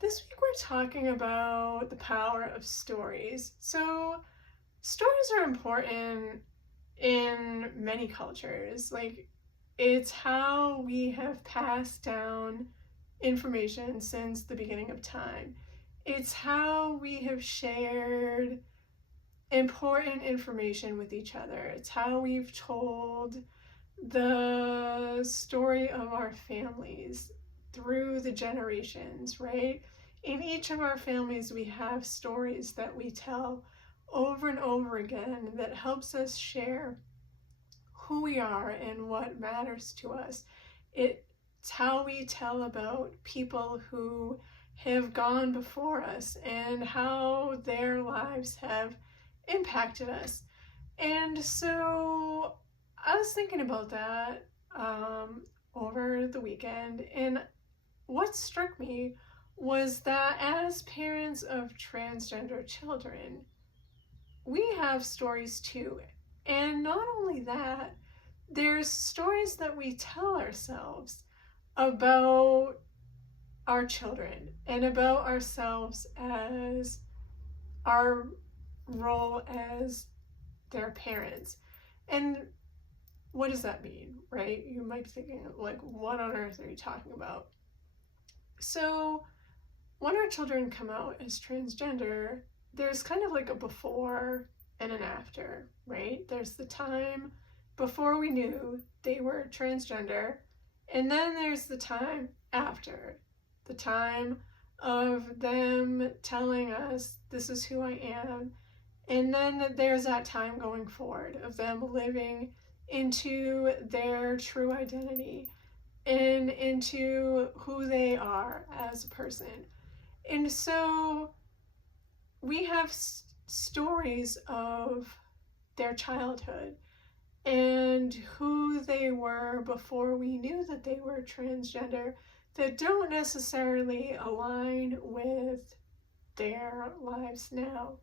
This week we're talking about the power of stories. So, stories are important in many cultures. It's how we have passed down information since the beginning of time. It's how we have shared important information with each other. It's how we've told the story of our families through the generations, right? In each of our families, we have stories that we tell over and over again that helps us share who we are and what matters to us. It's how we tell about people who have gone before us and how their lives have impacted us. And so I was thinking about that over the weekend, and what struck me was that as parents of transgender children, we have stories too. And not only that, there's stories that we tell ourselves about our children and about ourselves as our role as their parents. And what does that mean, right? You might be thinking, like, what on earth are you talking about? So, when our children come out as transgender, there's kind of like a before and an after, right? There's the time before we knew they were transgender, and then there's the time after, the time of them telling us, this is who I am. And then there's that time going forward of them living into their true identity and into who they are as a person. And so we have stories of their childhood and who they were before we knew that they were transgender that don't necessarily align with their lives now.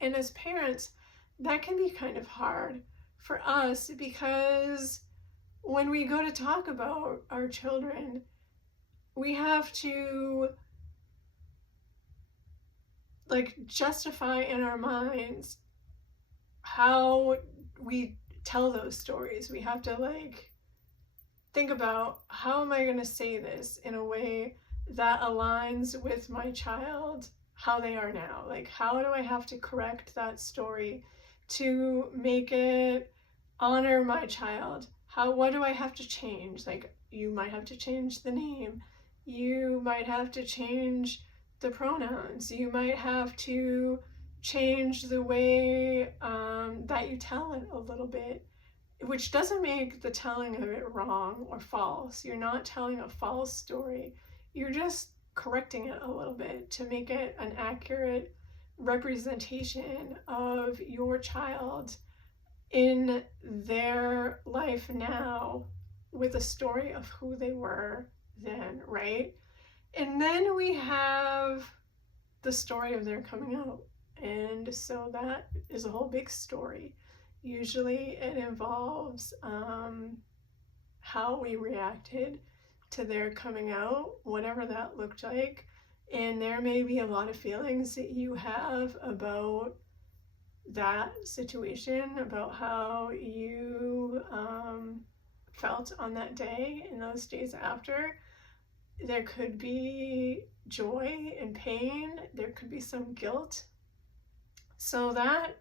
And as parents, that can be kind of hard for us because when we go to talk about our children, we have to justify in our minds how we tell those stories. We have to think about, how am I going to say this in a way that aligns with my child, how they are now? How do I have to correct that story to make it honor my child? What do I have to change? You might have to change the name. You might have to change the pronouns. You might have to change the way that you tell it a little bit, which doesn't make the telling of it wrong or false. You're not telling a false story. You're just correcting it a little bit to make it an accurate representation of your child in their life now with a story of who they were then, right? And then we have the story of their coming out. And so that is a whole big story. Usually it involves how we reacted to their coming out, whatever that looked like. And there may be a lot of feelings that you have about that situation, about how you felt on that day and those days after. There could be joy and pain. There could be some guilt. So that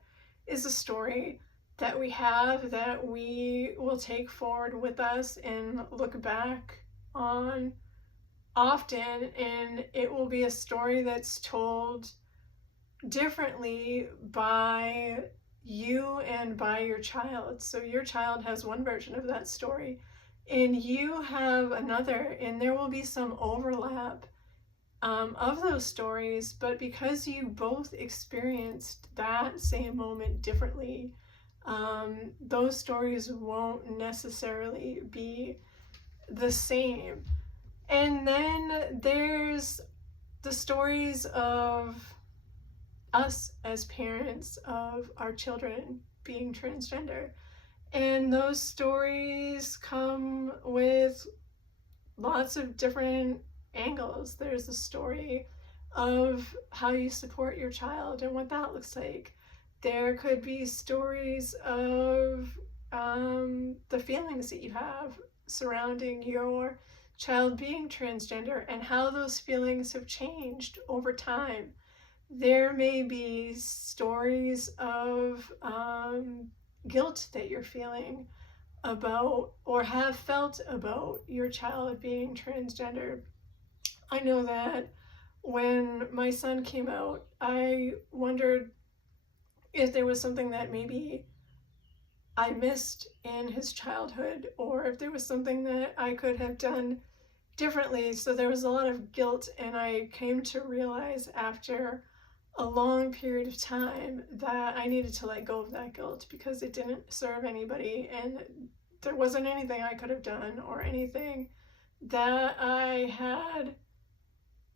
is a story that we have that we will take forward with us and look back on often, and it will be a story that's told differently by you and by your child. So your child has one version of that story and you have another, and there will be some overlap of those stories, but because you both experienced that same moment differently, those stories won't necessarily be the same. And then there's the stories of us as parents of our children being transgender. And those stories come with lots of different angles. There's a story of how you support your child and what that looks like. There could be stories of the feelings that you have surrounding your child being transgender and how those feelings have changed over time. There may be stories of guilt that you're feeling about or have felt about your child being transgender. I know that when my son came out, I wondered if there was something that maybe I missed in his childhood, or if there was something that I could have done differently. So there was a lot of guilt, and I came to realize after a long period of time that I needed to let go of that guilt because it didn't serve anybody, and there wasn't anything I could have done or anything that I had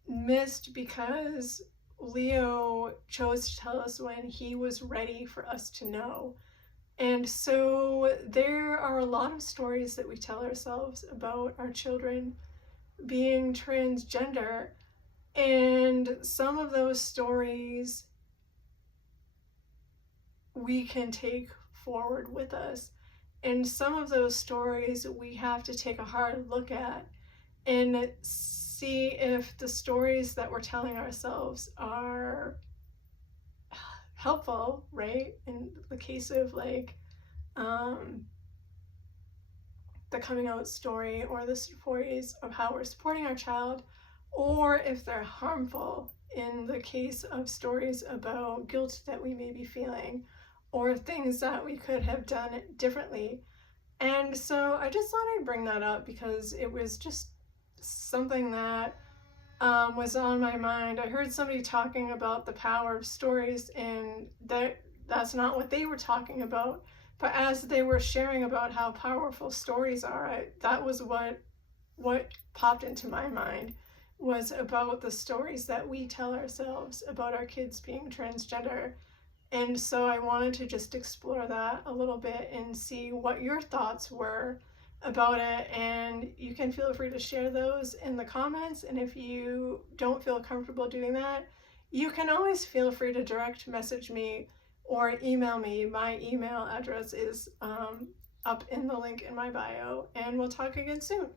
missed because Leo chose to tell us when he was ready for us to know. And so there are a lot of stories that we tell ourselves about our children being transgender, and some of those stories we can take forward with us. And some of those stories we have to take a hard look at and see if the stories that we're telling ourselves are helpful, right? In the case of like the coming out story or the stories of how we're supporting our child, or if they're harmful in the case of stories about guilt that we may be feeling or things that we could have done differently. And so I just thought I'd bring that up because it was just something that was on my mind. I heard somebody talking about the power of stories, and that's not what they were talking about. But as they were sharing about how powerful stories are, that was what popped into my mind, was about the stories that we tell ourselves about our kids being transgender. And so I wanted to just explore that a little bit and see what your thoughts were about it. And you can feel free to share those in the comments. And if you don't feel comfortable doing that, you can always feel free to direct message me or email me. My email address is up in the link in my bio. And we'll talk again soon.